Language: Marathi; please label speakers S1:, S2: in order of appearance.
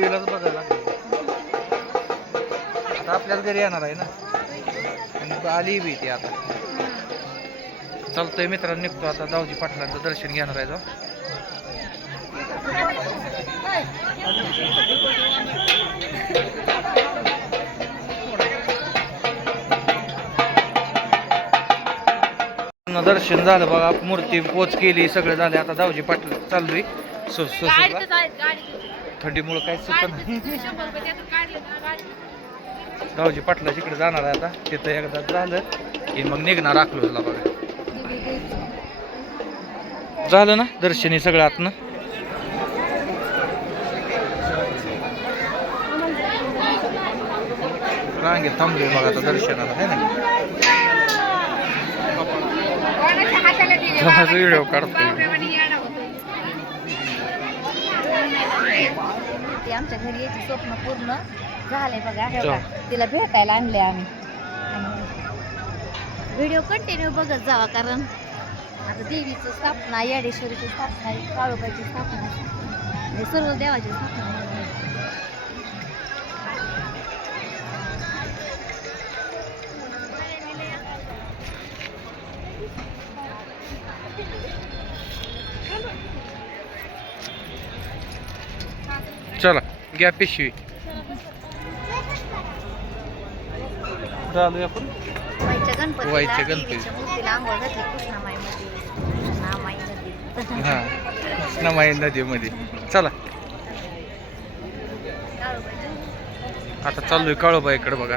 S1: टीव्हीलाच बघायला लागलो. आता आपल्याच घरी येणार आहे ना. आणि आली बी ती आता. चालतोय मित्रांनो निघतो आता दावजी पाटलांचं दर्शन घेणार आहे जाऊ. दर्शन झालं बघा मूर्ती पोच केली सगळं झालं आता दावजी पाटील चाललोय. सो थंडीमुळं काय सुचत नाही. दावजी पाटला तिकडे जाणार आहे आता. तिथं एकदा झालं की मग निघणार अकलूजला बघा. झालं ना दर्शनी सगळं आतनं? रांगेत थांबलोय मग आता दर्शनाला है ना? व्हिडिओ काढतोय.
S2: ती आमच्या घरी यायची स्वप्न पूर्ण झाले बघा हे. बघा. तिला भेटायला आणले आम्ही व्हिडिओ कंटिन्यू बघत जावा कारण आता देवीचं स्थापना याडेश्वरीची स्थापना काळोबाची स्थापना हे सर्व देवाची स्थापना
S1: चला घ्या पिशवी. चालू आपण.
S2: व्हायच्या
S1: गणपती. हा कृष्णामाई नदीमध्ये. चला. आता चाललोय काळोबा इकडे बघा.